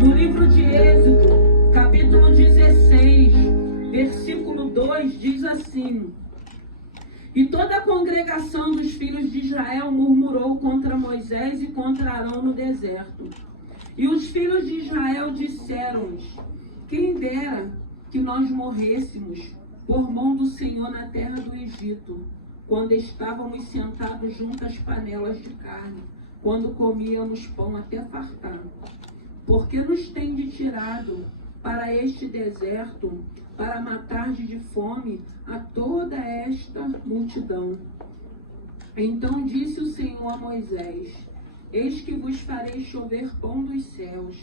No livro de Êxodo, capítulo 16, versículo 2, diz assim: E toda a congregação dos filhos de Israel murmurou contra Moisés e contra Arão no deserto. E os filhos de Israel disseram-lhes: Quem dera que nós morrêssemos por mão do Senhor na terra do Egito, quando estávamos sentados junto às panelas de carne, quando comíamos pão até fartar. Porque nos tende tirado para este deserto, para matar de fome a toda esta multidão? Então disse o Senhor a Moisés: Eis que vos farei chover pão dos céus,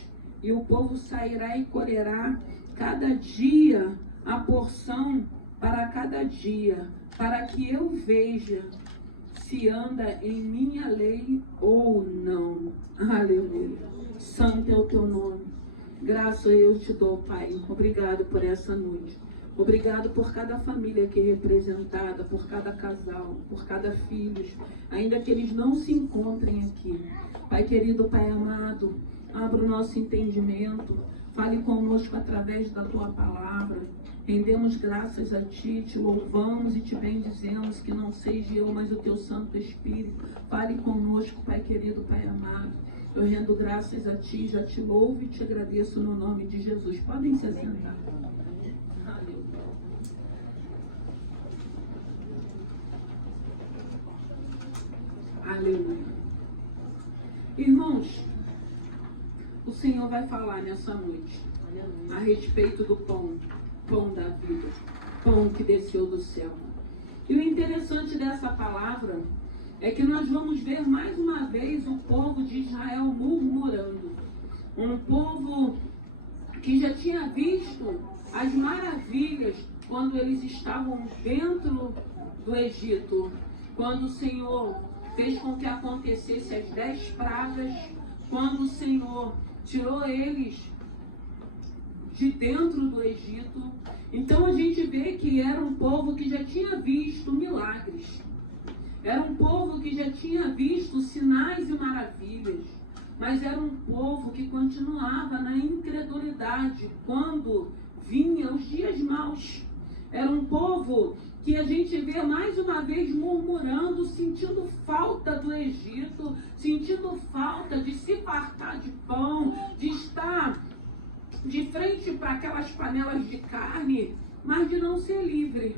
e o povo sairá e colherá cada dia a porção para cada dia, para que eu veja se anda em minha lei ou não. Aleluia. Santo é o teu nome. Graça eu te dou, Pai. Obrigado por essa noite. Obrigado por cada família aqui representada, por cada casal, por cada filho, ainda que eles não se encontrem aqui. Pai querido, Pai amado, abra o nosso entendimento, fale conosco através da Tua palavra. Rendemos graças a Ti, Te louvamos e Te bendizemos, que não seja eu, mas o Teu Santo Espírito. Fale conosco, Pai querido, Pai amado. Eu rendo graças a Ti, já Te louvo e Te agradeço no nome de Jesus. Podem se assentar. Aleluia. Irmãos, o Senhor vai falar nessa noite a respeito do pão da vida, pão que desceu do céu. E o interessante dessa palavra é que nós vamos ver mais uma vez o povo de Israel murmurando. Um povo que já tinha visto as maravilhas quando eles estavam dentro do Egito, quando o Senhor fez com que acontecesse as 10 pragas, quando o Senhor tirou eles de dentro do Egito. Então a gente vê que era um povo que já tinha visto milagres, era um povo que já tinha visto sinais e maravilhas, mas era um povo que continuava na incredulidade quando vinham os dias maus. Era um povo que a gente vê mais uma vez murmurando, sentindo falta do Egito, sentindo falta de se fartar de pão, de estar de frente para aquelas panelas de carne, mas de não ser livre.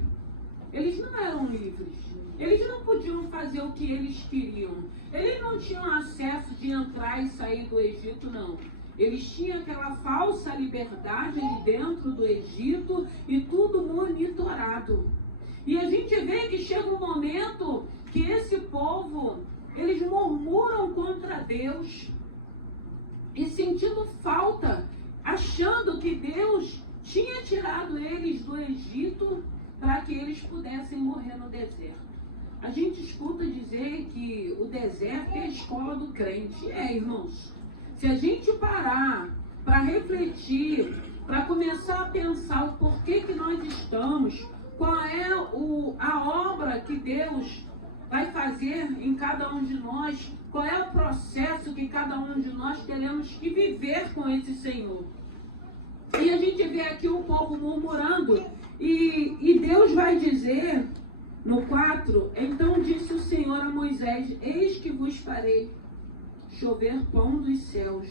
Eles não eram livres. Eles não podiam fazer o que eles queriam. Eles não tinham acesso de entrar e sair do Egito, não. Eles tinham aquela falsa liberdade ali dentro do Egito e tudo monitorado. E a gente vê que chega um momento que esse povo, eles murmuram contra Deus e sentindo falta, achando que Deus tinha tirado eles do Egito para que eles pudessem morrer no deserto. A gente escuta dizer que o deserto é a escola do crente. Irmãos, se a gente parar para refletir, para começar a pensar o porquê que nós estamos, qual é a obra que Deus vai fazer em cada um de nós, qual é o processo que cada um de nós teremos que viver com esse Senhor. E a gente vê aqui o povo murmurando, e Deus vai dizer no 4, então disse o Senhor a Moisés: Eis que vos farei chover pão dos céus,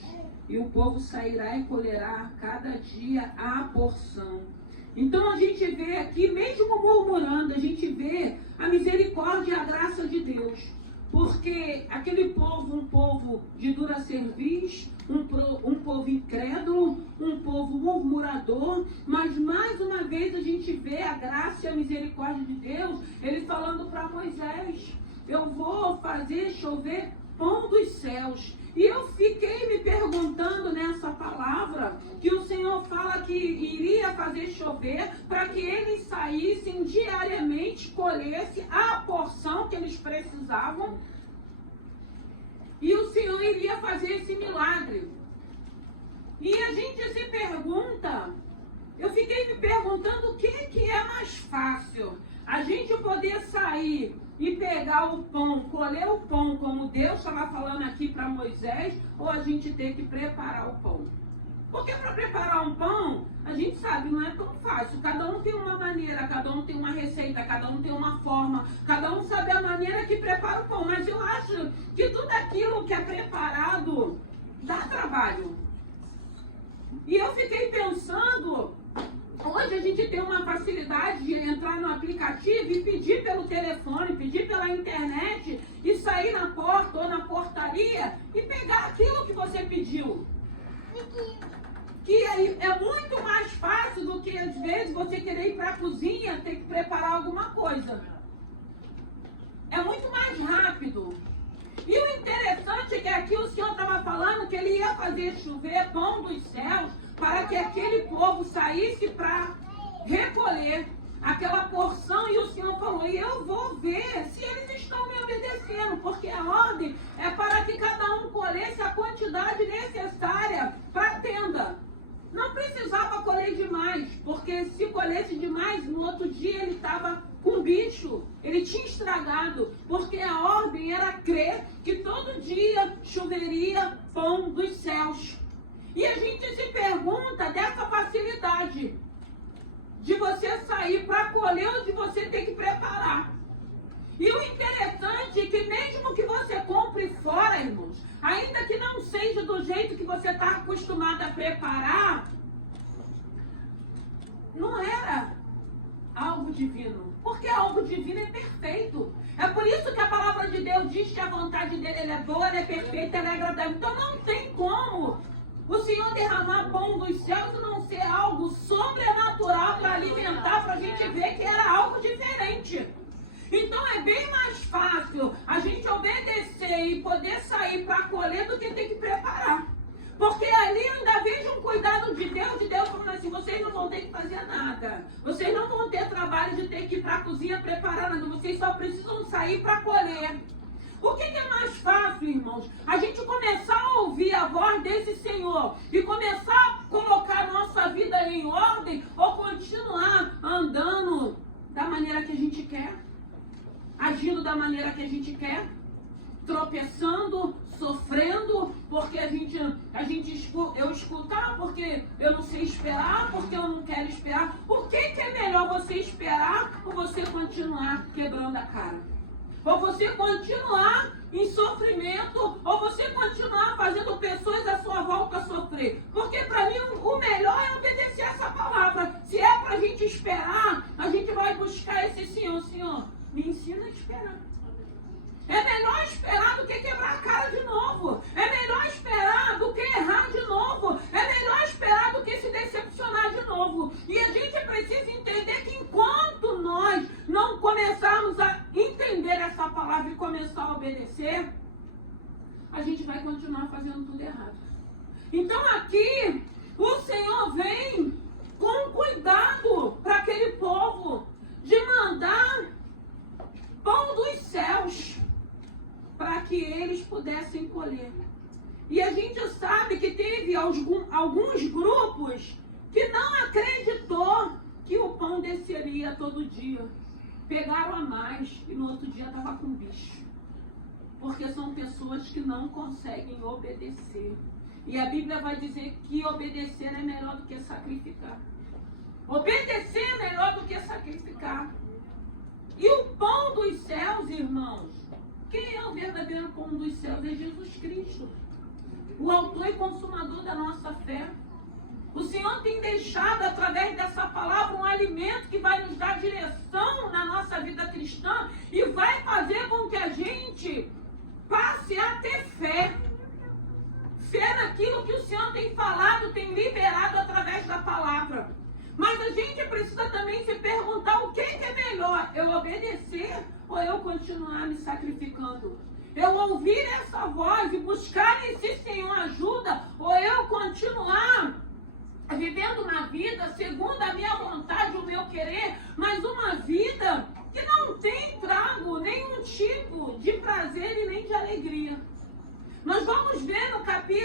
e o povo sairá e colherá cada dia a porção. Então a gente vê aqui, mesmo murmurando, a gente vê a misericórdia e a graça de Deus. Porque aquele povo, um povo de dura cerviz, um povo incrédulo, um povo murmurador, mas mais uma vez a gente vê a graça e a misericórdia de Deus, ele falando para Moisés: eu vou fazer chover pão dos céus. E eu fiquei me perguntando nessa palavra, que o Senhor fala que iria fazer chover para que eles saíssem diariamente, colhessem a porção que eles precisavam. E o Senhor iria fazer esse milagre. E a gente se pergunta, eu fiquei me perguntando o que é mais fácil. A gente poder sair e pegar o pão, colher o pão, como Deus estava falando aqui para Moisés, ou a gente ter que preparar o pão? Porque para preparar um pão, a gente sabe, não é tão fácil. Cada um tem uma maneira, cada um tem uma receita, cada um tem uma forma, cada um sabe a maneira que prepara o pão. Mas eu acho que tudo aquilo que é preparado dá trabalho. E eu fiquei pensando, hoje a gente tem uma facilidade de entrar no aplicativo e pedir pelo telefone, pedir pela internet e sair na porta ou na portaria e pegar aquilo que você pediu. Que é muito mais fácil do que, às vezes, você querer ir para a cozinha, ter que preparar alguma coisa. É muito mais rápido. E o interessante é que aqui o Senhor estava falando que Ele ia fazer chover pão dos céus para que aquele povo saísse para recolher aquela porção. E o Senhor falou, e eu vou ver se eles estão me obedecendo, porque a ordem é para que cada um colhesse a quantidade necessária para a tenda. Não precisava colher demais, porque se colhesse demais, no outro dia ele estava com bicho, ele tinha estragado, porque a ordem era crer que todo dia choveria pão dos céus. E a gente se pergunta dessa facilidade de você sair para colher ou de você ter que preparar. E o interessante é que mesmo que você compre fora, irmãos, ainda que não seja do jeito que você está acostumado a preparar, não era algo divino. Porque algo divino é perfeito. É por isso que a palavra de Deus diz que a vontade dele é boa, ela é perfeita, ela é agradável. Então não tem como o Senhor derramar pão dos céus e não ser algo sobrenatural para alimentar, para a gente ver que era algo diferente. Então é bem mais fácil a gente obedecer e poder sair para colher do que ter que preparar. Porque ali eu ainda vejo um cuidado de Deus falando assim, vocês não vão ter que fazer nada. Vocês não vão ter trabalho de ter que ir para a cozinha preparar nada. Vocês só precisam sair para colher. O que é mais fácil, irmãos? A gente começar a ouvir a voz desse Senhor e começar a colocar a nossa vida em ordem ou continuar andando da maneira que a gente quer? Agindo da maneira que a gente quer, tropeçando, sofrendo, porque eu escutar, porque eu não sei esperar, porque eu não quero esperar. Por que é melhor você esperar ou você continuar quebrando a cara? Ou você continuar em sofrimento, ou você continuar fazendo pessoas à sua volta sofrer? Porque para mim o melhor é obedecer essa palavra. Se é para a gente esperar, a gente vai buscar esse Senhor, me ensina a esperar. É melhor esperar do que quebrar a cara de novo. É melhor esperar do que errar de novo. É melhor esperar do que se decepcionar de novo. E a gente precisa entender que enquanto nós não começarmos a entender essa palavra e começar a obedecer, a gente vai continuar fazendo tudo errado. Então aqui, o Senhor vem com cuidado para aquele povo de mandar pão dos céus para que eles pudessem colher. E a gente sabe que teve alguns grupos que não acreditou que o pão desceria todo dia. Pegaram a mais e no outro dia estava com bicho. Porque são pessoas que não conseguem obedecer. E a Bíblia vai dizer que obedecer é melhor do que sacrificar. Obedecer é melhor do que sacrificar. E o pão dos céus, irmãos, quem é o verdadeiro pão dos céus? É Jesus Cristo, o autor e consumador da nossa fé. O Senhor tem deixado, através dessa palavra, um alimento que vai nos dar direção na nossa vida cristã e vai fazer com que a gente passe a ter fé. Fé naquilo que o Senhor tem falado, tem liberado através da palavra. Mas a gente precisa também se perguntar o que é melhor, eu obedecer ou eu continuar me sacrificando? Eu ouvir essa voz e buscar nesse Senhor ajuda, ou eu continuar vivendo uma vida segundo a minha vontade, o meu querer, mas uma vida que não tem trago nenhum tipo de prazer e nem de alegria. Nós vamos ver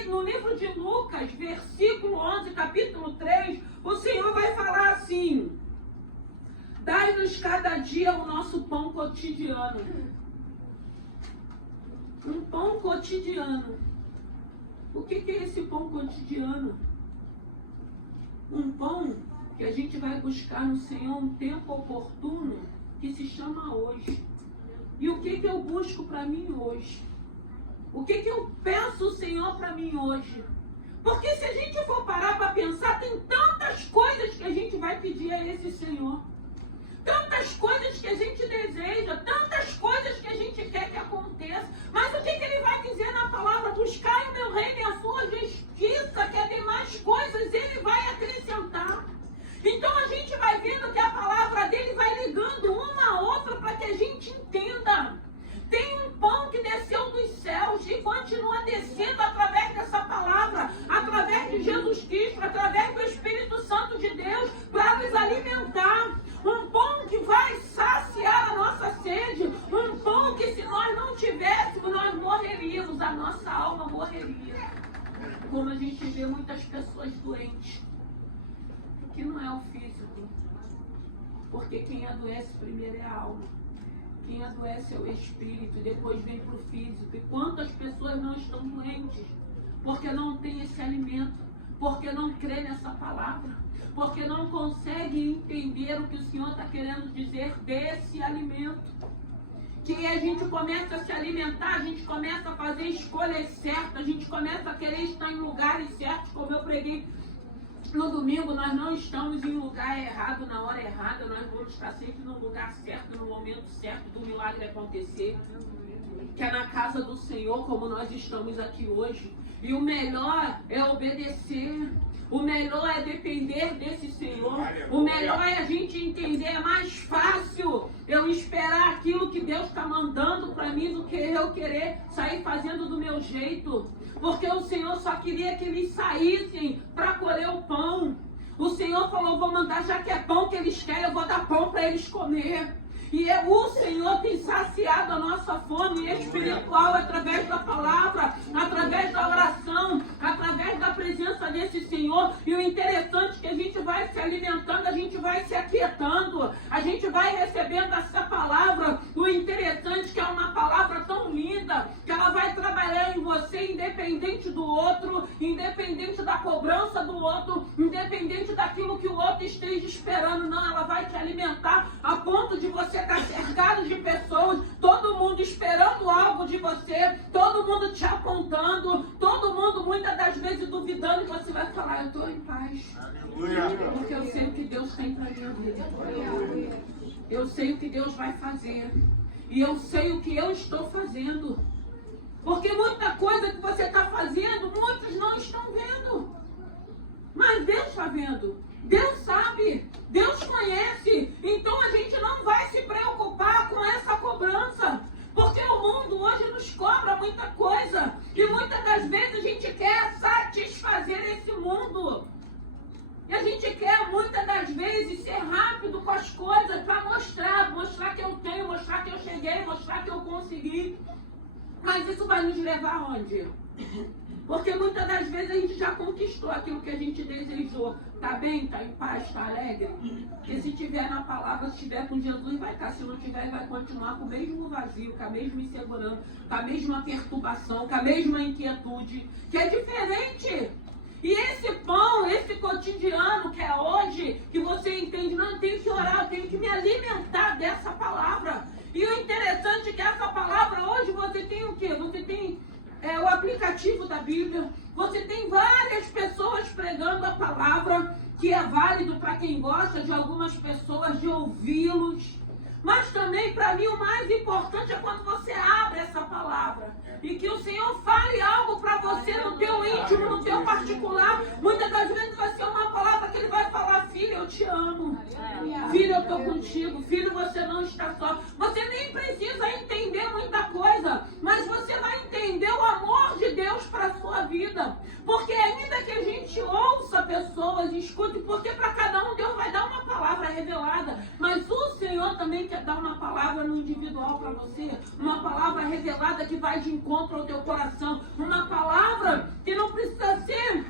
no livro de Lucas, versículo 11, capítulo 3, o Senhor vai falar assim: dai-nos cada dia o nosso pão cotidiano. Um pão cotidiano. O que é esse pão cotidiano? um pão que a gente vai buscar no Senhor um tempo oportuno, que se chama hoje. E o que eu busco para mim hoje? O que eu peço ao Senhor para mim hoje? Porque se a gente for parar para pensar, tem tantas coisas que a gente vai pedir a esse Senhor. Tantas coisas que a gente deseja, tantas coisas que a gente quer que aconteça. Mas o que Ele vai dizer na palavra? Buscai o meu reino e a sua justiça, que é demais coisas Ele vai acrescentar. Então a gente vai vendo que a palavra dele vai ligando uma a outra para que a gente entenda. Tem um pão que desceu dos céus e continua descendo através dessa palavra, através de Jesus Cristo, através do Espírito Santo de Deus, para nos alimentar. Um pão que vai saciar a nossa sede. Um pão que, se nós não tivéssemos, nós morreríamos, a nossa alma morreria. Como a gente vê muitas pessoas doentes, que não é o físico, porque quem adoece primeiro é a alma. Quem adoece é o espírito, e depois vem para o físico. E quantas pessoas não estão doentes? Porque não tem esse alimento, porque não crê nessa palavra, porque não consegue entender o que o Senhor está querendo dizer desse alimento. Que a gente começa a se alimentar, a gente começa a fazer escolhas certas, a gente começa a querer estar em lugares certos, como eu preguei no domingo. Nós não estamos em lugar errado, na hora errada, nós vamos estar sempre no lugar certo, no momento certo do milagre acontecer, que é na casa do Senhor, como nós estamos aqui hoje. E o melhor é obedecer, o melhor é depender desse Senhor, o melhor é a gente entender. É mais fácil eu esperar aquilo que Deus está mandando para mim do que eu querer sair fazendo do meu jeito. Porque o Senhor só queria que eles saíssem para colher o pão. O Senhor falou: vou mandar, já que é pão que eles querem, eu vou dar pão para eles comer. E o Senhor tem saciado a nossa fome espiritual através da palavra, através da oração, através da presença desse Senhor. E o interessante é que a gente vai se alimentando, a gente vai se aquietando, a gente vai recebendo essa palavra. O interessante é que é uma palavra tão linda, que ela vai trabalhar em você independente do outro, independente da cobrança do outro, independente daquilo que o outro esteja esperando. Não, ela vai te alimentar a ponto de você estar cercado de pessoas, todo mundo esperando algo de você, todo mundo te apontando, todo mundo muitas das vezes duvidando, e você vai falar: eu estou em paz. Aleluia. Porque eu sei o que Deus tem para minha vida. Aleluia. Eu sei o que Deus vai fazer. E eu sei o que eu estou fazendo. Porque muita coisa que você está fazendo, muitos não estão vendo. Mas Deus está vendo. Deus sabe, Deus conhece. Então a gente não vai se preocupar com essa cobrança, porque o mundo hoje nos cobra muita coisa, e muitas das vezes a gente quer satisfazer esse mundo, e a gente quer muitas das vezes ser rápido com as coisas para mostrar que eu tenho, mostrar que eu cheguei, mostrar que eu consegui. Mas isso vai nos levar aonde? Porque muitas das vezes a gente já conquistou aquilo que a gente desejou. Tá bem? Tá em paz? Tá alegre? Porque se tiver na palavra, se estiver com Jesus, vai estar. Se não tiver, vai continuar com o mesmo vazio, com a mesma insegurança, com a mesma perturbação, com a mesma inquietude, que é diferente. E esse pão, esse cotidiano que é hoje, que você entende, não, eu tenho que orar, eu tenho que me alimentar dessa palavra. E o interessante é que essa palavra hoje, você tem o quê? Você tem o aplicativo da Bíblia, você tem várias pessoas pregando a palavra, que é válido para quem gosta de algumas pessoas de ouvi-los. Mas também, para mim, o mais importante é quando você abre essa palavra e que o Senhor fale algo para você no teu íntimo, no teu particular. Muitas das vezes vai ser uma palavra que Ele vai falar: filho, eu te amo. Filho, eu estou contigo. Filho, você não está só. Você nem precisa entender muita coisa, mas você vai entender o amor de Deus para a sua vida. Porque ainda que a gente ouça pessoas, escute, porque para cada um Deus vai dar uma palavra revelada. Mas o Senhor também quer dar uma palavra no individual para você. Uma palavra revelada que vai de encontro ao teu coração. Uma palavra que não precisa ser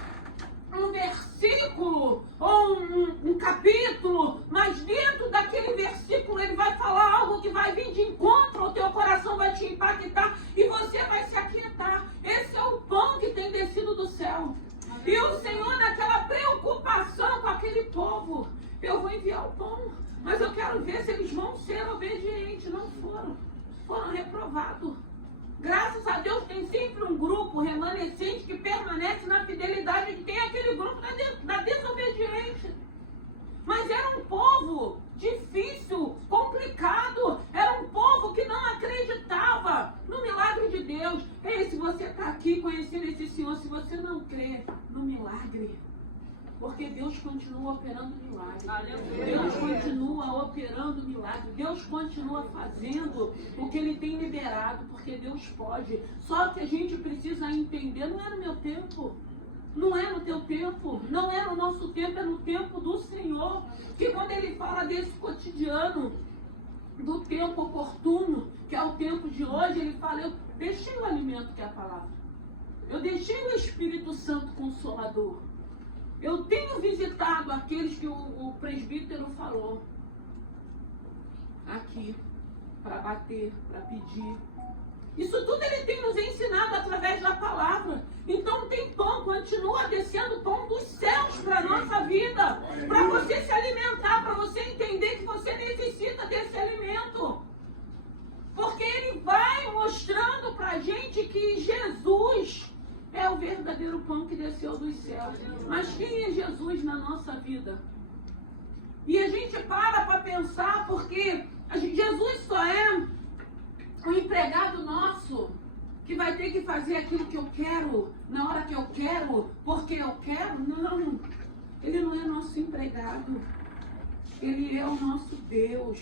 um versículo ou um capítulo, mas dentro daquele versículo ele vai falar algo que vai vir de encontro ao teu coração, vai te impactar e você vai se aquietar. Esse é o pão que tem descido do céu. E o Senhor, naquela preocupação com a reprovado. Graças a Deus tem sempre um grupo remanescente que permanece na fidelidade, que tem aquele grupo da desobediência. Mas era um povo difícil, complicado, era um povo que não acreditava no milagre de Deus. Ei, se você está aqui conhecendo esse Senhor, se você não crê no milagre, porque Deus continua operando milagre. Deus continua operando milagre. Deus continua fazendo o que Ele tem liberado, porque Deus pode. Só que a gente precisa entender, não é no meu tempo. Não é no teu tempo, não é no nosso tempo, é no tempo do Senhor. Que quando Ele fala desse cotidiano, do tempo oportuno, que é o tempo de hoje, Ele fala, eu deixei o alimento que é a palavra. Eu deixei o Espírito Santo Consolador. Eu tenho visitado aqueles que o presbítero falou. Aqui, para bater, para pedir. Isso tudo Ele tem nos ensinado através da palavra. Então tem pão, continua descendo pão dos céus para a nossa vida. Para você se alimentar, para você entender que você necessita desse alimento. Porque Ele vai mostrando para a gente que Jesus é o verdadeiro pão que desceu dos céus. Mas quem é Jesus na nossa vida? E a gente para pensar, porque Jesus só é um empregado nosso que vai ter que fazer aquilo que eu quero, na hora que eu quero, porque eu quero. Não, Ele não é nosso empregado. Ele é o nosso Deus,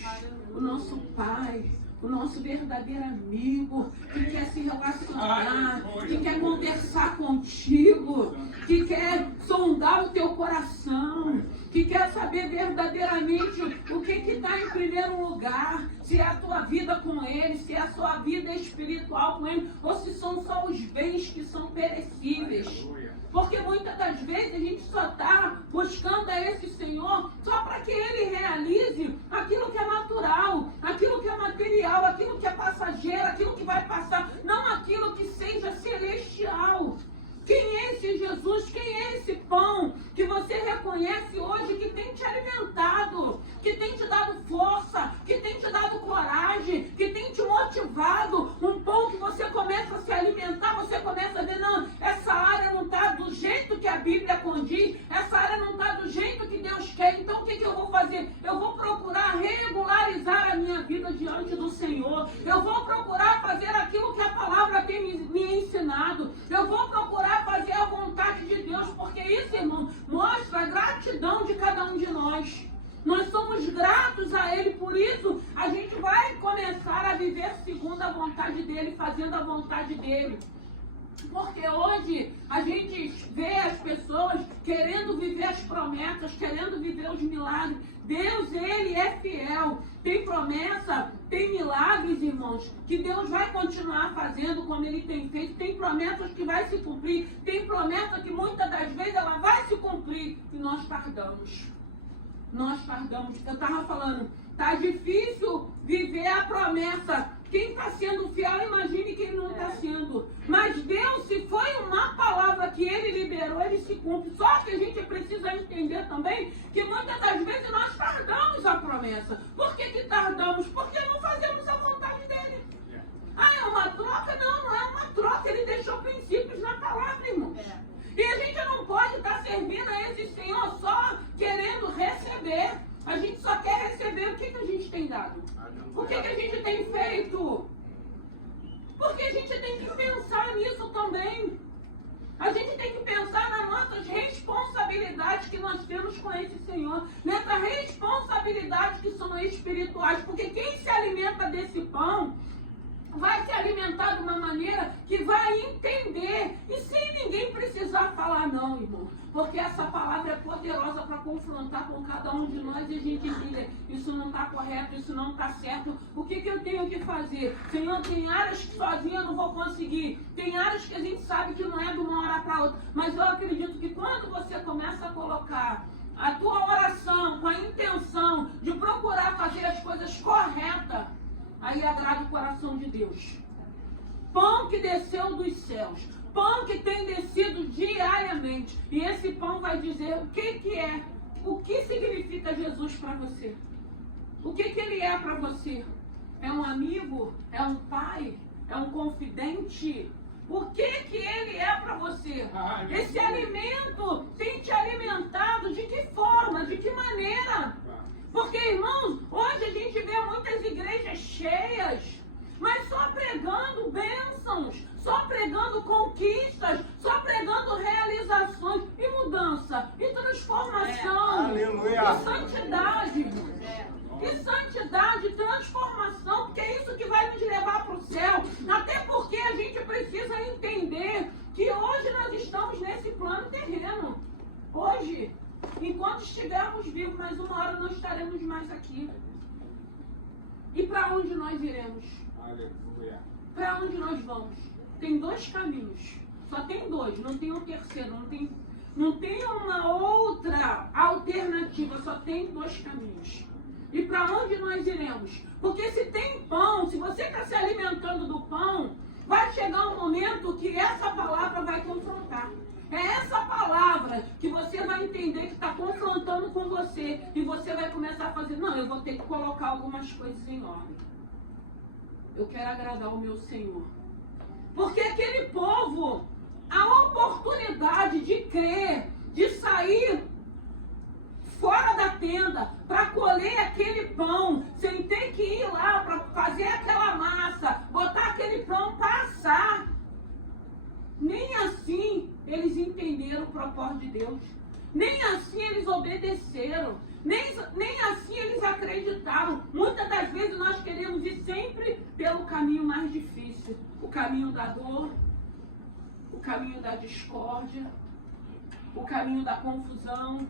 o nosso Pai, o nosso verdadeiro amigo, que quer se relacionar, que quer conversar contigo, que quer sondar o teu coração, que quer saber verdadeiramente o que está em primeiro lugar, se é a tua vida com Ele, se é a sua vida espiritual com Ele, ou se são só os bens que são perecíveis. Porque muitas das vezes a gente só está buscando a esse Senhor só para que Ele realize aquilo que é natural, aquilo que é material, aquilo que é passageiro, aquilo que vai passar, não aquilo que seja celestial. Quem é esse Jesus? Quem é esse pão que você reconhece hoje, que tem te alimentado, que tem te dado força, que tem te dado coragem, que tem te motivado? Um pão que você começa a se alimentar, você começa a ver, não, essa área não está do jeito que a Bíblia condiz, essa área não está do jeito que Deus quer, então o que eu vou fazer? Eu vou procurar regularizar a minha vida diante do Senhor, eu vou procurar fazer aquilo que a palavra tem me ensinado, eu vou procurar fazer a vontade de Deus, porque isso, irmão, mostra a gratidão de cada um de nós. Nós somos gratos a Ele, por isso a gente vai começar a viver segundo a vontade dEle, fazendo a vontade dEle. Porque hoje a gente vê as pessoas querendo viver as promessas, querendo viver os milagres. Deus, Ele é fiel. Tem promessa, tem milagres, irmãos, que Deus vai continuar fazendo como Ele tem feito. Tem promessas que vai se cumprir. Tem promessa que muitas das vezes ela vai se cumprir. E nós tardamos. Nós tardamos. Eu estava falando, tá difícil viver a promessa. Quem está sendo fiel, imagine quem não está sendo. Mas Deus, se foi uma palavra que Ele liberou, Ele se cumpre. Só que a gente precisa entender também que muitas das vezes nós tardamos a promessa. Por que tardamos? Porque não fazemos a vontade dEle. Ah, é uma troca? Não, não é uma troca. Ele deixou princípios na palavra, irmãos. E a gente não pode estar servindo a esse Senhor só querendo receber. A gente só quer receber. O que a gente tem dado? O que a gente tem feito? Porque a gente tem que pensar nisso também. A gente tem que pensar nas nossas responsabilidades que nós temos com esse Senhor. Nessas responsabilidades que são espirituais. Porque quem se alimenta desse pão vai se alimentar de uma maneira que vai entender. E sem ninguém precisar falar não, irmão. Porque essa palavra é poderosa para confrontar com cada um de nós e a gente entender. Isso não está correto, isso não está certo. O que eu tenho que fazer? Senhor, tem áreas que sozinha eu não vou conseguir. Tem áreas que a gente sabe que não é de uma hora para outra. Mas eu acredito que quando você começa a colocar a tua oração com a intenção de procurar fazer as coisas corretas, aí agrada o coração de Deus. Pão que desceu dos céus. Pão que tem descido diariamente. E esse pão vai dizer o que é. O que significa Jesus para você. O que Ele é para você. É um amigo? É um pai? é um confidente. O que ele é para você? Esse alimento tem te alimentado de que forma, de que maneira? Porque, irmãos, hoje a gente vê muitas igrejas cheias, mas só pregando bênçãos, só pregando conquistas, só pregando realizações e mudança, e transformação, e santidade, e santidade, transformação, porque é isso que vai nos levar para o céu. Até porque a gente precisa entender que hoje nós estamos nesse plano terreno. Hoje, enquanto estivermos vivos, mas uma hora não estaremos mais aqui. E para onde nós iremos? Para onde nós vamos? Tem dois caminhos. Só tem dois, não tem um terceiro, não tem uma outra alternativa, só tem dois caminhos. E para onde nós iremos? Porque se tem pão, se você está se alimentando do pão, vai chegar um momento que essa palavra vai confrontar. É essa palavra que você vai entender que está confrontando com você. E você vai começar a fazer, não, eu vou ter que colocar algumas coisas em ordem. Eu quero agradar o meu Senhor. Porque aquele povo, a oportunidade de crer, de sair fora da tenda para colher aquele pão, sem ter que ir lá para fazer aquela massa, botar aquele pão para assar. Nem assim eles entenderam o propósito de Deus. Nem assim eles obedeceram. Nem assim eles acreditaram. Muitas das vezes nós queremos ir sempre pelo caminho mais difícil. O caminho da dor, o caminho da discórdia, o caminho da confusão,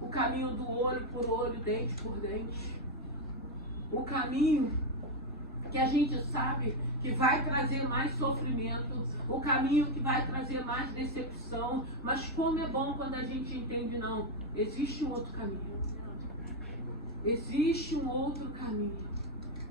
o caminho do olho por olho, dente por dente. O caminho que a gente sabe que vai trazer mais sofrimento, o caminho que vai trazer mais decepção. Mas como é bom quando a gente entende, não, existe um outro caminho. Existe um outro caminho.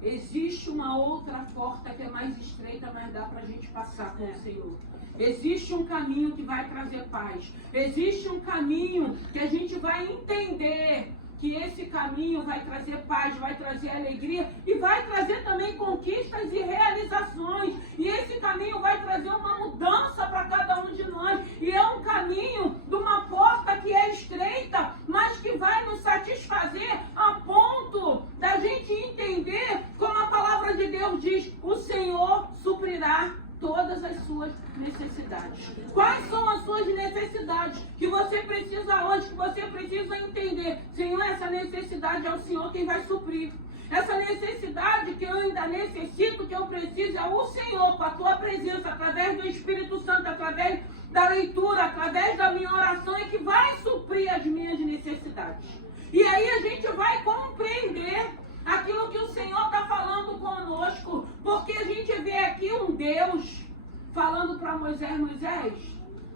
Existe uma outra porta que é mais estreita, mas dá para a gente passar com o Senhor. Existe um caminho que vai trazer paz. Existe um caminho que a gente vai entender que esse caminho vai trazer paz, vai trazer alegria e vai trazer também conquistas e realizações. E esse caminho vai trazer uma mudança para cada um de nós. E é um caminho de uma porta que é estreita, mas que vai nos satisfazer a ponto da gente entender, como a palavra de Deus diz, o Senhor suprirá todas as suas necessidades. Quais são as suas necessidades que você precisa hoje, que você precisa entender? Senhor, essa necessidade é o Senhor quem vai suprir. Essa necessidade que eu ainda necessito, que eu preciso, é o Senhor, com a tua presença, através do Espírito Santo, através da leitura, através da minha oração, é que vai suprir as minhas necessidades. E aí a gente vai compreender aquilo que o Senhor está falando conosco, porque a gente vê aqui um Deus falando para Moisés, Moisés,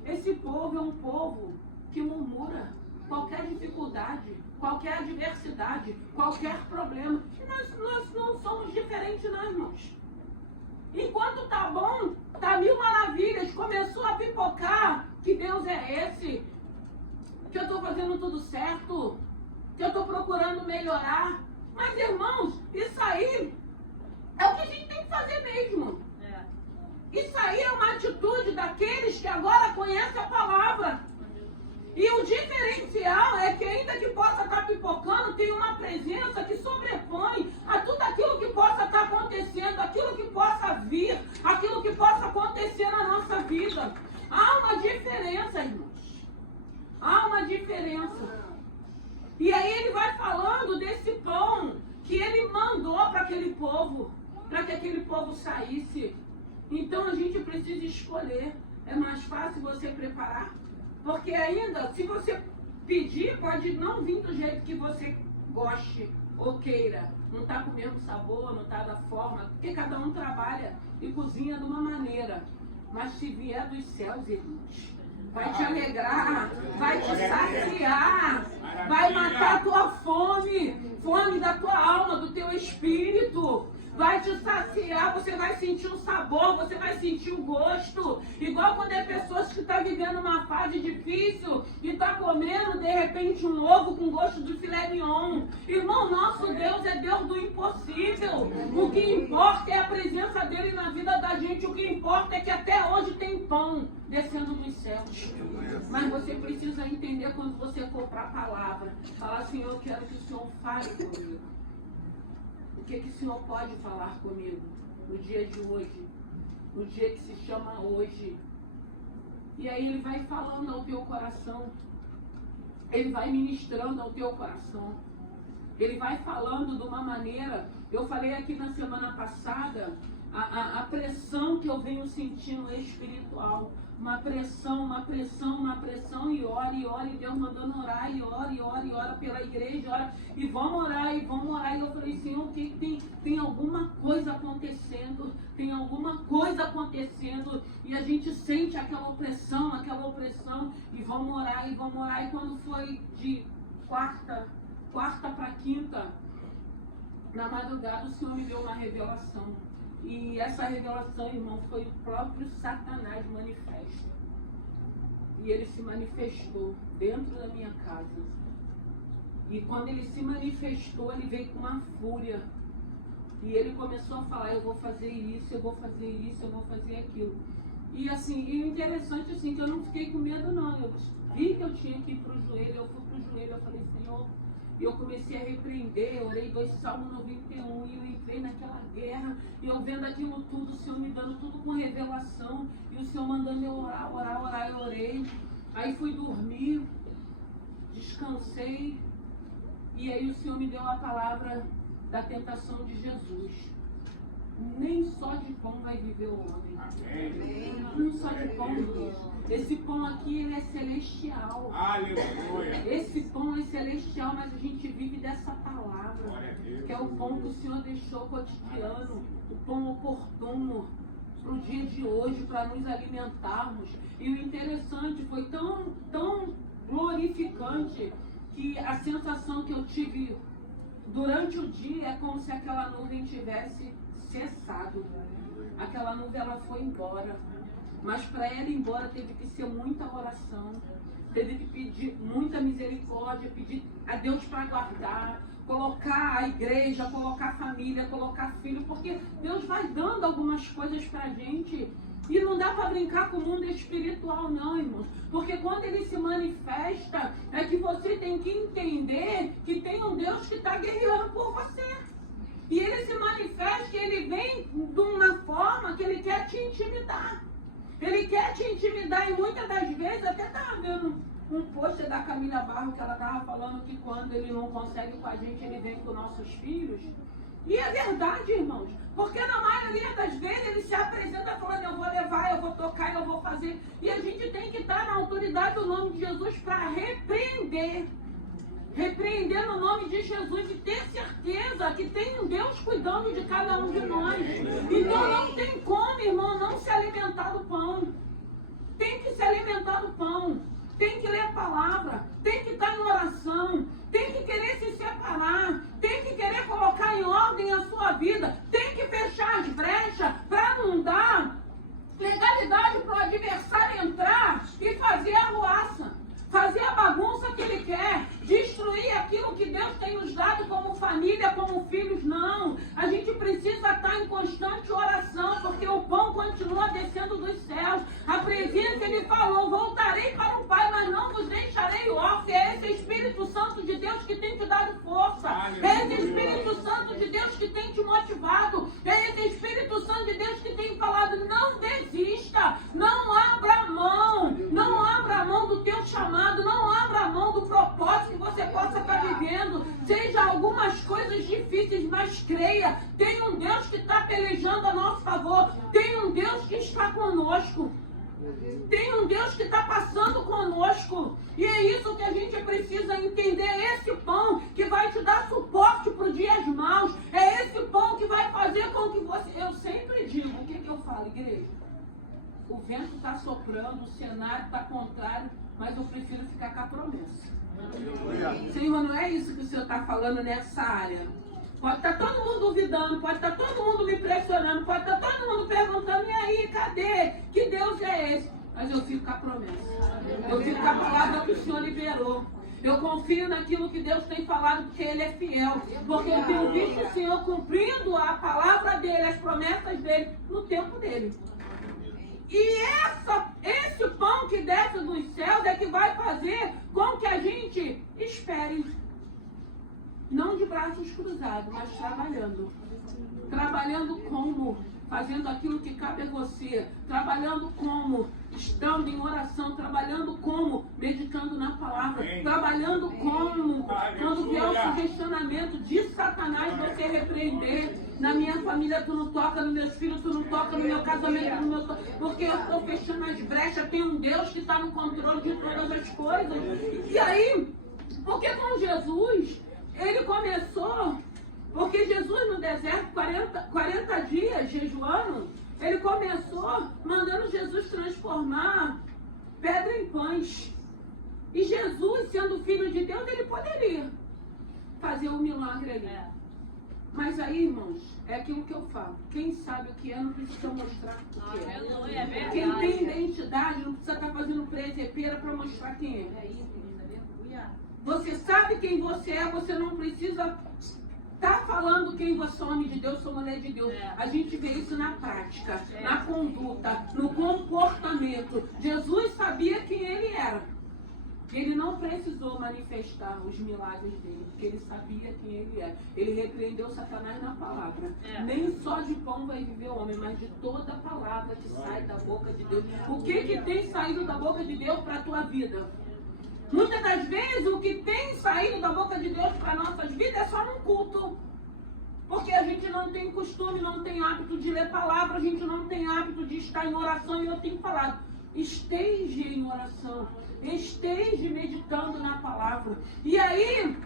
esse povo é um povo que murmura qualquer dificuldade, qualquer adversidade, qualquer problema. E nós não somos diferentes, não, irmãos. Enquanto tá bom, tá mil maravilhas, começou a pipocar, que Deus é esse, que eu estou fazendo tudo certo, que eu estou procurando melhorar. Mas, irmãos, isso aí é o que a gente tem que fazer mesmo. Isso aí é uma atitude daqueles que agora conhecem a palavra. E o diferencial é que, ainda que possa estar pipocando, tem uma presença que sobrepõe a tudo aquilo que possa estar acontecendo, aquilo que possa vir, aquilo que possa acontecer na nossa vida. Há uma diferença, irmãos. Há uma diferença. E aí ele vai falando desse pão que ele mandou para aquele povo, para que aquele povo saísse. Então a gente precisa escolher. É mais fácil você preparar, porque ainda, se você pedir, pode não vir do jeito que você goste ou queira. Não está com o mesmo sabor, não está da forma, porque cada um trabalha e cozinha de uma maneira. Mas se vier dos céus, irmãos, vai te alegrar, vai te saciar, vai matar a tua fome, fome da tua alma, do teu espírito. Vai te saciar, você vai sentir o sabor, você vai sentir o gosto. Igual quando é pessoas que estão vivendo uma fase difícil e estão comendo, de repente, um ovo com gosto de filé mignon. Irmão, nosso Deus é Deus do impossível. O que importa é a presença dele na vida da gente. O que importa é que até hoje tem pão descendo dos céus. Mas você precisa entender quando você for para a palavra. Falar, Senhor, eu quero que o Senhor fale comigo. O que o Senhor pode falar comigo no dia de hoje? No dia que se chama hoje. E aí ele vai falando ao teu coração. Ele vai ministrando ao teu coração. Ele vai falando de uma maneira. Eu falei aqui na semana passada a pressão que eu venho sentindo espiritual. Uma pressão, e ora, e Deus mandando orar, e ora pela igreja, ora, e vamos orar. E eu falei, Senhor, o que tem alguma coisa acontecendo, e a gente sente aquela opressão, e vamos orar, e quando foi de quarta para quinta, na madrugada o Senhor me deu uma revelação. E essa revelação, irmão, foi o próprio Satanás manifesto. E ele se manifestou dentro da minha casa. E quando ele se manifestou, ele veio com uma fúria. E ele começou a falar, eu vou fazer isso, eu vou fazer aquilo. E assim, e o interessante assim, que eu não fiquei com medo não. Eu vi que eu tinha que ir para o joelho, eu fui para o joelho, eu falei, Senhor, e eu comecei a repreender, eu orei 2 Salmos 91, e eu entrei naquela guerra, e eu vendo aquilo tudo, o Senhor me dando tudo com revelação, e o Senhor mandando eu orar, eu orei. Aí fui dormir, descansei, e aí o Senhor me deu a palavra da tentação de Jesus. Nem só de pão vai viver o homem. Não só de pão, esse pão aqui, ele é celestial. Aleluia. Esse pão é celestial, mas a gente vive dessa palavra, que é o pão que o Senhor deixou cotidiano, o pão oportuno para o dia de hoje, para nos alimentarmos. E o interessante, foi tão glorificante, que a sensação que eu tive durante o dia é como se aquela nuvem tivesse cessado. Aquela nuvem, ela foi embora. Mas para ela ir embora teve que ser muita oração, teve que pedir muita misericórdia, pedir a Deus para guardar, colocar a igreja, colocar a família, colocar filho, porque Deus vai dando algumas coisas para a gente. E não dá para brincar com o mundo espiritual não, irmãos. Porque quando ele se manifesta, é que você tem que entender que tem um Deus que está guerreando por você. E ele se manifesta, ele vem de uma forma que ele quer te intimidar. Ele quer te intimidar, e muitas das vezes, até estava vendo um post da Camila Barro, que ela estava falando que quando ele não consegue com a gente, ele vem com nossos filhos. E é verdade, irmãos, porque na maioria das vezes ele se apresenta falando, eu vou levar, eu vou tocar, eu vou fazer. E a gente tem que estar na autoridade do nome de Jesus para repreender. Repreender no nome de Jesus e ter certeza que tem um Deus cuidando de cada um de nós. Então não tem como, irmão, não se alimentar do pão. Tem que se alimentar do pão. Tem que ler a palavra. Tem que estar em oração. Tem que querer se separar. Tem que querer colocar em ordem a sua vida. Tem que fechar as brechas para não dar legalidade para o adversário entrar e fazer a ruaça. Fazer a bagunça que ele quer, destruir aquilo que Deus tem nos dado como família, como filhos, não. A gente precisa estar em constante oração, porque o pão continua descendo dos céus. A presença, ele falou, voltarei para o Pai, mas não vos deixarei órfãos. É esse Espírito Santo de Deus que tem te dado força. É esse Espírito Santo de Deus que tem te motivado. É esse Espírito Santo de Deus que tem falado, não desista, não abra mão do teu chamado, não abra mão do propósito que você possa estar vivendo. Seja algumas coisas difíceis, mas creia, tem um Deus que está pelejando a nosso favor, tem um Deus que está conosco, tem um Deus que está passando conosco. E é isso que a gente precisa entender, é esse pão que vai te dar suporte para os dias maus, é esse pão que vai fazer com que você... Eu sempre digo, o que eu falo, igreja? O vento está soprando, o cenário está contrário, mas eu prefiro ficar com a promessa. Senhor, não é isso que o Senhor está falando nessa área. Pode estar todo mundo duvidando, pode estar todo mundo me pressionando, pode estar todo mundo perguntando, e aí, cadê? Que Deus é esse? mas eu fico com a promessa. Eu fico com a palavra que o Senhor liberou. Eu confio naquilo que Deus tem falado, porque Ele é fiel. Porque eu tenho visto o Senhor cumprindo a palavra dEle, as promessas dEle, no tempo dEle. E esse pão que desce dos céus é que vai fazer com que a gente espere. Não de braços cruzados, mas trabalhando. Trabalhando como? Fazendo aquilo que cabe a você. Trabalhando como? Estando em oração. Trabalhando como? Meditando na palavra. Trabalhando como? Quando vier o sugestionamento de Satanás, você repreender. Na minha família tu não toca, nos meus filhos tu não toca, no meu casamento, no meu porque eu estou fechando as brechas. Tem um Deus que está no controle de todas as coisas. E aí, porque com Jesus, ele começou... Porque Jesus no deserto, 40 dias jejuando, ele começou mandando Jesus transformar pedra em pães. E Jesus, sendo filho de Deus, ele poderia fazer um milagre ali. Mas aí, irmãos, é aquilo que eu falo. Quem sabe o que é, não precisa mostrar o que é. Quem tem identidade, não precisa estar fazendo presepeira para mostrar quem é. Você sabe quem você é, você não precisa... Está falando quem você é, homem de Deus, sou mulher de Deus. A gente vê isso na prática, na conduta, no comportamento. Jesus sabia quem ele era. Ele não precisou manifestar os milagres dele, porque ele sabia quem ele era. Ele repreendeu Satanás na palavra. Nem só de pão vai viver o homem, mas de toda palavra que sai da boca de Deus. O que tem saído da boca de Deus para a tua vida? Muitas das vezes o que tem saído da boca de Deus para nossas vidas é só num culto. Porque a gente não tem costume, não tem hábito de ler palavra, a gente não tem hábito de estar em oração. E eu tenho falado, esteja em oração, esteja meditando na palavra. E aí,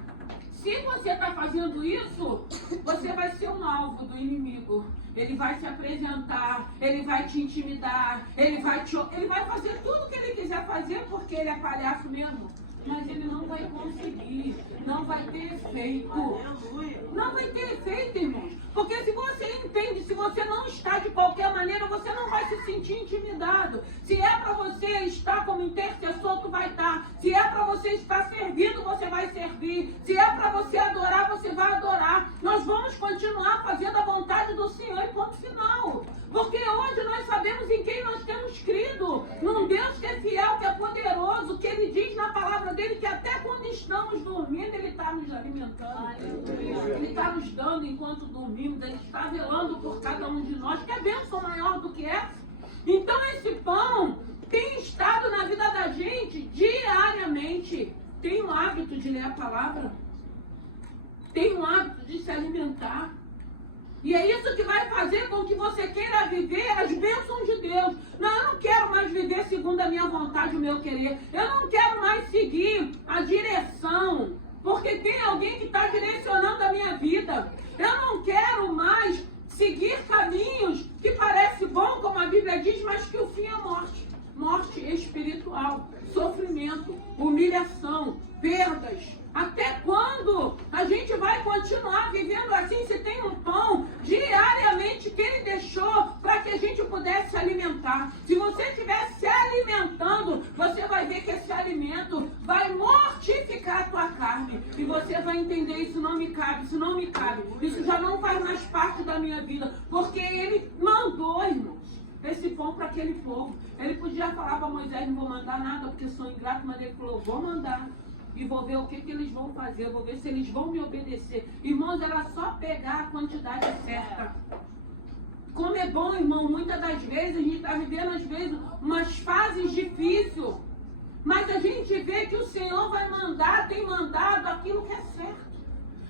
se você está fazendo isso, você vai ser um alvo do inimigo. Ele vai se apresentar, ele vai te intimidar, ele vai fazer tudo o que ele quiser fazer, porque ele é palhaço mesmo. Mas ele não vai conseguir, não vai ter efeito. Não vai ter efeito, irmãos. Porque se você entende, se você não está de qualquer maneira, você não vai se sentir intimidado. Se é para você estar como intercessor, tu vai estar. Se é para você estar servindo, você vai servir. Se é para você adorar, você vai adorar. Nós vamos continuar fazendo a vontade do Senhor e ponto final. Porque hoje nós sabemos em quem nós temos crido. Num Deus que é fiel, que é poderoso, que Ele diz na palavra dele que até quando estamos dormindo, Ele está nos alimentando. Ele está nos dando enquanto dormimos. Ele está velando por cada um de nós. Quer bênção maior do que essa? Então esse pão tem estado na vida da gente diariamente. Tem o hábito de ler a palavra. Tem o hábito de se alimentar. E é isso que vai fazer com que você queira viver as bênçãos de Deus. Não, eu não quero mais viver segundo a minha vontade, o meu querer. Eu não quero mais seguir a direção, porque tem alguém que está direcionando a minha vida. Eu não quero mais seguir caminhos que parecem bom, como a Bíblia diz, mas que o fim é morte. Morte espiritual, sofrimento, humilhação, perdas. Até quando a gente vai continuar vivendo assim, se tem um pão diariamente que Ele deixou para que a gente pudesse se alimentar? Se você estiver se alimentando, você vai ver que esse alimento vai mortificar a tua carne. E você vai entender, isso não me cabe, isso não me cabe. Isso já não faz mais parte da minha vida. Porque Ele mandou, irmãos, esse pão para aquele povo. Ele podia falar para Moisés, não vou mandar nada porque sou ingrato, mas Ele falou, vou mandar. E vou ver o que eles vão fazer, vou ver se eles vão me obedecer. Irmãos, era só pegar a quantidade certa. Como é bom, irmão, muitas das vezes a gente está vivendo, às vezes, umas fases difíceis. Mas a gente vê que o Senhor vai mandar, tem mandado aquilo que é certo.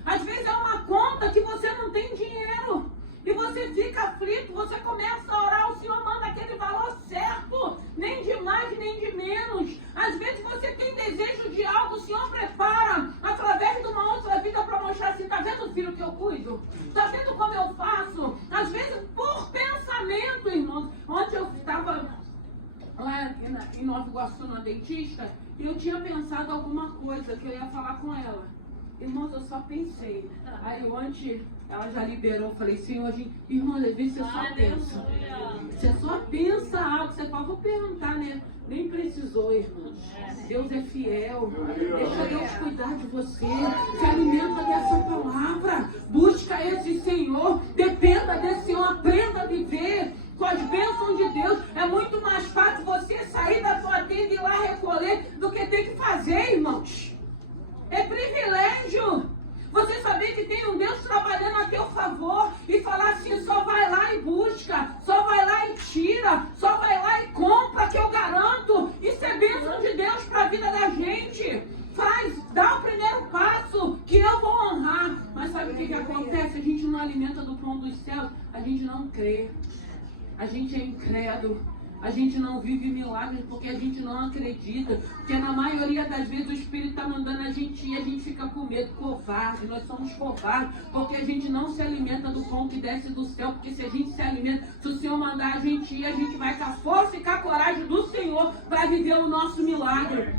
Às vezes é uma conta que você não tem dinheiro. E você fica aflito, você começa a orar, o Senhor manda aquele valor certo, nem de mais, nem de menos. Às vezes você tem desejo de algo, o Senhor prepara através de uma outra vida para mostrar assim, tá vendo, filho, que eu cuido? Tá vendo como eu faço? Às vezes por pensamento, irmãos. Ontem eu estava lá em Nova Iguaçu, na dentista, e eu tinha pensado alguma coisa que eu ia falar com ela. Irmãos, eu só pensei. Aí ontem ela já liberou, eu falei, Senhor, irmãos, às vezes você só pensa. Você só pensa algo, você fala, vou perguntar, né? Nem precisou, irmãos. Deus é fiel. Deixa Deus cuidar de você. Se alimenta dessa palavra. Busca esse Senhor. Dependa desse Senhor. Aprenda a viver com as bênçãos de Deus. É muito mais fácil você sair da sua tenda e ir lá recolher do que ter que fazer, irmãos. É privilégio. Você saber que tem um Deus trabalhando a teu favor e falar assim, só vai lá e busca, só vai lá e tira, só vai lá e compra, que eu garanto. Isso é bênção de Deus para a vida da gente. Faz, dá o primeiro passo, que eu vou honrar. Mas sabe o que acontece? A gente não alimenta do pão dos céus, a gente não crê. A gente é incrédulo. A gente não vive milagres porque a gente não acredita. Porque na maioria das vezes o Espírito está mandando a gente ir e a gente fica com medo, covarde. Nós somos covardes porque a gente não se alimenta do pão que desce do céu. Porque se a gente se alimenta, se o Senhor mandar a gente ir, a gente vai com a força e com a coragem do Senhor para viver o nosso milagre.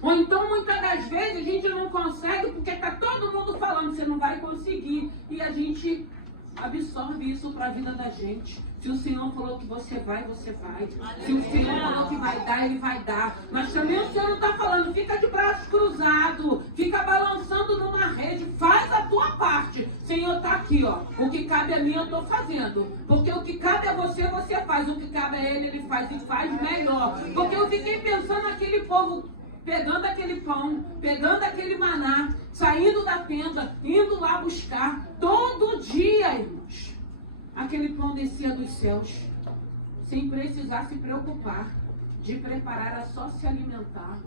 Ou então muitas das vezes a gente não consegue porque está todo mundo falando que você não vai conseguir. E a gente absorve isso para a vida da gente. Se o Senhor falou que você vai, você vai. Se o Senhor falou que vai dar, Ele vai dar. Mas também o Senhor não está falando, fica de braços cruzados, fica balançando numa rede, faz a tua parte. O Senhor está aqui, ó. O que cabe a mim eu estou fazendo. Porque o que cabe a você, você faz. O que cabe a Ele, Ele faz e faz melhor. Porque eu fiquei pensando naquele povo pegando aquele pão, pegando aquele maná, saindo da tenda, indo lá buscar, todo dia, irmãos. Aquele pão descia dos céus, sem precisar se preocupar de preparar, era só se alimentar,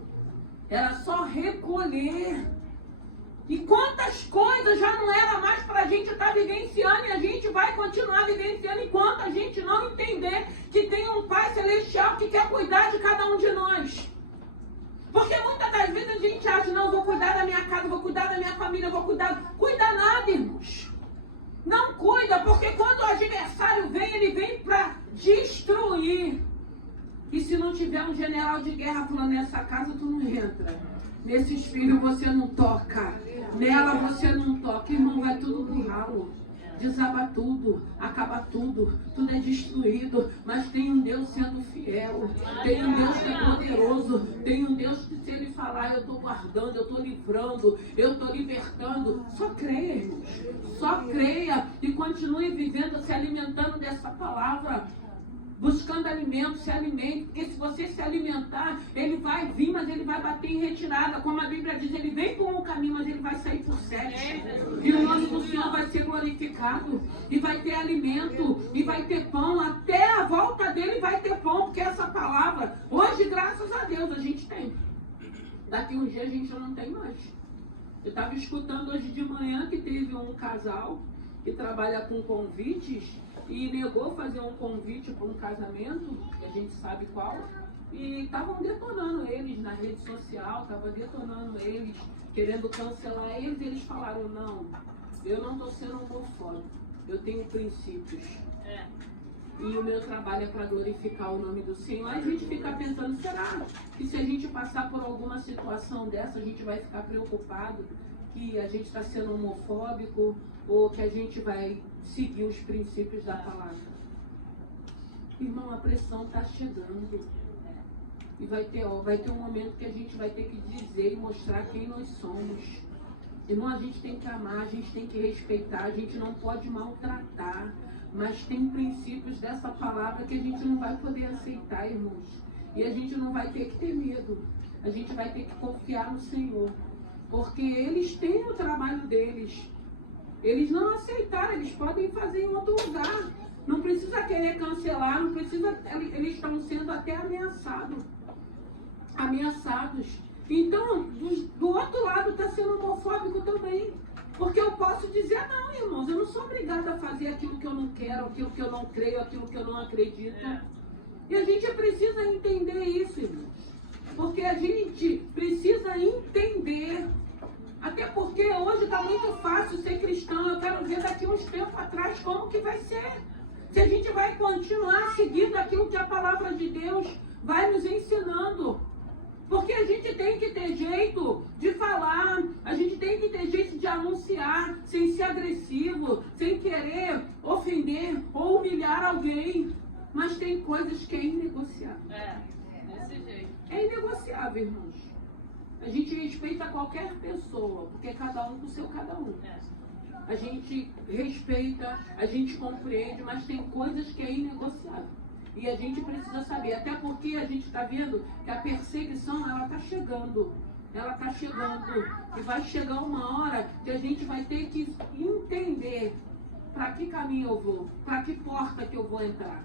era só recolher. E quantas coisas já não era mais para a gente estar vivenciando, e a gente vai continuar vivenciando enquanto a gente não entender que tem um Pai Celestial que quer cuidar de cada um de nós. Porque muitas das vezes a gente acha, não, vou cuidar da minha casa, vou cuidar da minha família, vou cuidar. Cuida nada, irmãos. Não cuida, porque quando o adversário vem, ele vem para destruir. E se não tiver um general de guerra falando, nessa casa tu não entra, nesses filhos você não toca, nela você não toca, irmão, vai tudo pro ralo. Desaba tudo, acaba tudo, tudo é destruído, mas tem um Deus sendo fiel, tem um Deus que é poderoso, tem um Deus que se Ele falar, eu estou guardando, eu estou livrando, eu estou libertando. Só creia, irmãos, só creia e continue vivendo, se alimentando dessa palavra. Buscando alimento, se alimente, porque se você se alimentar, ele vai vir, mas ele vai bater em retirada. Como a Bíblia diz, ele vem por um caminho, mas ele vai sair por 7. E o nome do Senhor vai ser glorificado, e vai ter alimento, e vai ter pão, até a volta dele vai ter pão, porque essa palavra, hoje, graças a Deus, a gente tem. Daqui um dia a gente não tem mais. Eu estava escutando hoje de manhã que teve um casal que trabalha com convites, e negou fazer um convite para um casamento, que a gente sabe qual, e estavam detonando eles na rede social, estavam detonando eles, querendo cancelar eles, e eles falaram, não, eu não estou sendo homofóbico, eu tenho princípios. E o meu trabalho é para glorificar o nome do Senhor. Aí a gente fica pensando, será que se a gente passar por alguma situação dessa, a gente vai ficar preocupado que a gente está sendo homofóbico, ou que a gente vai seguir os princípios da palavra? Irmão, a pressão está chegando. E vai ter um momento que a gente vai ter que dizer e mostrar quem nós somos. Irmão, a gente tem que amar, a gente tem que respeitar, a gente não pode maltratar. Mas tem princípios dessa palavra que a gente não vai poder aceitar, irmãos. E a gente não vai ter que ter medo. A gente vai ter que confiar no Senhor. Porque eles têm o trabalho deles. Eles não aceitaram, eles podem fazer em outro lugar. Não precisa querer cancelar, não precisa. Eles estão sendo até ameaçados. Então, do outro lado está sendo homofóbico também. Porque eu posso dizer, não, irmãos, eu não sou obrigada a fazer aquilo que eu não quero, aquilo que eu não creio, aquilo que eu não acredito. E a gente precisa entender isso, irmãos. Porque a gente precisa entender. Até porque hoje está muito fácil ser cristão. Eu quero ver daqui uns tempos atrás como que vai ser. Se a gente vai continuar seguindo aquilo que a palavra de Deus vai nos ensinando. Porque a gente tem que ter jeito de falar, a gente tem que ter jeito de anunciar, sem ser agressivo, sem querer ofender ou humilhar alguém. Mas tem coisas que é inegociável. Desse jeito. É inegociável, irmãos. A gente respeita qualquer pessoa, porque cada um com o seu cada um. A gente respeita, a gente compreende, mas tem coisas que é inegociável. E a gente precisa saber, até porque a gente está vendo que a perseguição, ela está chegando. Ela está chegando. E vai chegar uma hora que a gente vai ter que entender para que caminho eu vou, para que porta que eu vou entrar.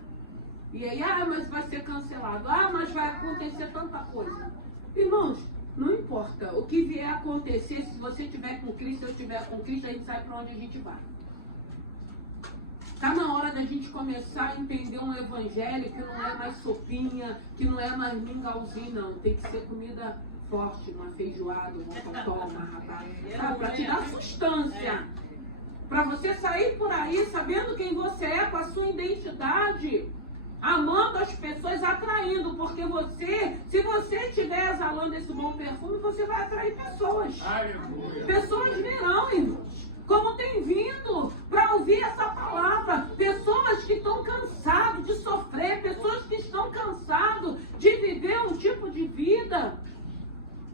E aí, mas vai ser cancelado. Mas vai acontecer tanta coisa. Irmãos, não importa. O que vier a acontecer, se você estiver com Cristo, se eu estiver com Cristo, a gente sabe para onde a gente vai. Está na hora da gente começar a entender um evangelho que não é mais sopinha, que não é mais mingauzinho, não. Tem que ser comida forte, uma feijoada, uma cotó, uma rabada. Sabe? Para te dar substância. Para você sair por aí sabendo quem você é, com a sua identidade. Amando as pessoas, atraindo, porque você, se você estiver exalando esse bom perfume, você vai atrair pessoas. Aleluia. Pessoas virão, irmãos, como tem vindo para ouvir essa palavra. Pessoas que estão cansadas de sofrer, pessoas que estão cansadas de viver um tipo de vida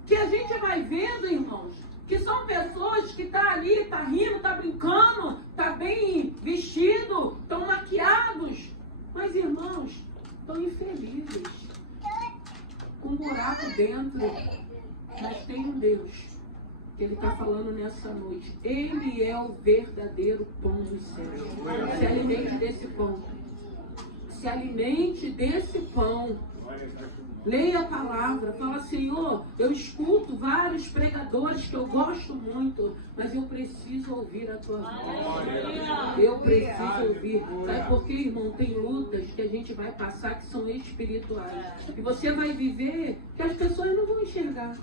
que a gente vai vendo, irmãos, que são pessoas que estão ali, estão rindo, estão brincando, estão bem vestidos, estão maquiados. Mas, irmãos, estão infelizes, com um buraco dentro. Mas tem um Deus, que Ele está falando nessa noite. Ele é o verdadeiro pão dos céus. Se alimente desse pão. Se alimente desse pão. Leia a palavra, fala, Senhor, eu escuto vários pregadores que eu gosto muito, mas eu preciso ouvir a tua voz. Eu preciso ouvir. Sabe por quê, irmão? Tem lutas que a gente vai passar que são espirituais. E você vai viver que as pessoas não vão enxergar.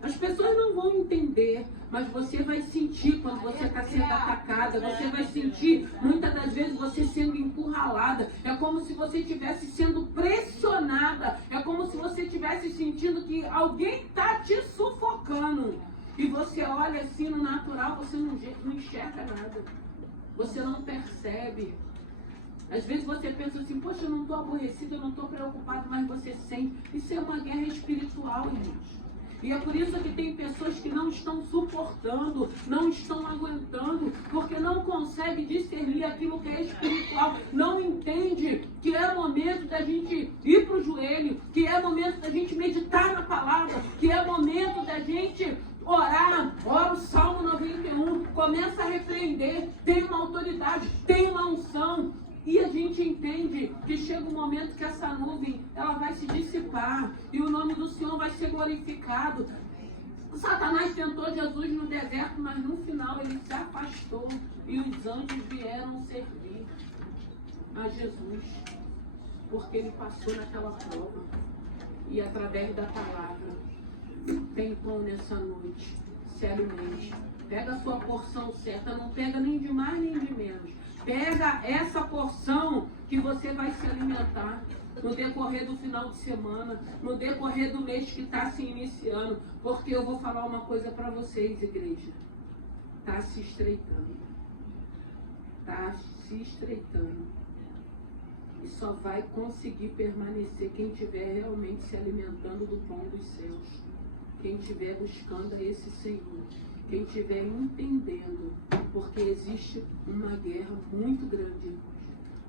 As pessoas não vão entender, mas você vai sentir quando você está sendo atacada, você vai sentir, muitas das vezes, você sendo encurralada. É como se você estivesse sendo pressionada, é como se você estivesse sentindo que alguém está te sufocando. E você olha assim no natural, você não enxerga nada, você não percebe. Às vezes você pensa assim, poxa, eu não estou aborrecido, eu não estou preocupado, mas você sente. Isso é uma guerra espiritual, irmãos. E é por isso que tem pessoas que não estão suportando, não estão aguentando, porque não conseguem discernir aquilo que é espiritual, não entende que é momento da gente ir para o joelho, que é momento da gente meditar na palavra, que é momento da gente orar. Ora o Salmo 91, começa a repreender, tem uma autoridade, tem uma unção. E a gente entende que chega um momento que essa nuvem, ela vai se dissipar e o nome do Senhor vai ser glorificado. Satanás tentou Jesus no deserto, mas no final ele se afastou e os anjos vieram servir a Jesus, porque ele passou naquela prova. E através da palavra, tem pão nessa noite, se alimente. Pega a sua porção certa, não pega nem de mais nem de menos. Pega essa porção que você vai se alimentar no decorrer do final de semana, no decorrer do mês que está se iniciando. Porque eu vou falar uma coisa para vocês, igreja. Está se estreitando. Está se estreitando. E só vai conseguir permanecer quem estiver realmente se alimentando do pão dos céus. Quem estiver buscando a esse Senhor. Quem estiver entendendo, porque existe uma guerra muito grande,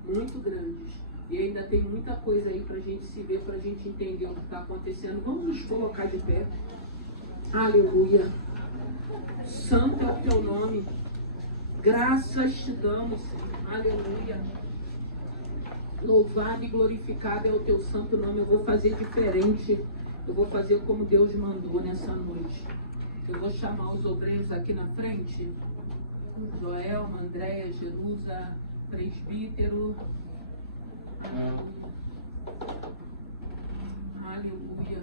muito grande. E ainda tem muita coisa aí para a gente se ver, para a gente entender o que está acontecendo. Vamos nos colocar de pé. Aleluia. Santo é o teu nome. Graças te damos, Senhor. Aleluia. Louvado e glorificado é o teu santo nome. Eu vou fazer diferente. Eu vou fazer como Deus mandou nessa noite. Eu vou chamar os obreiros aqui na frente. Joelma, Andréia, Jerusa, presbítero. Aleluia.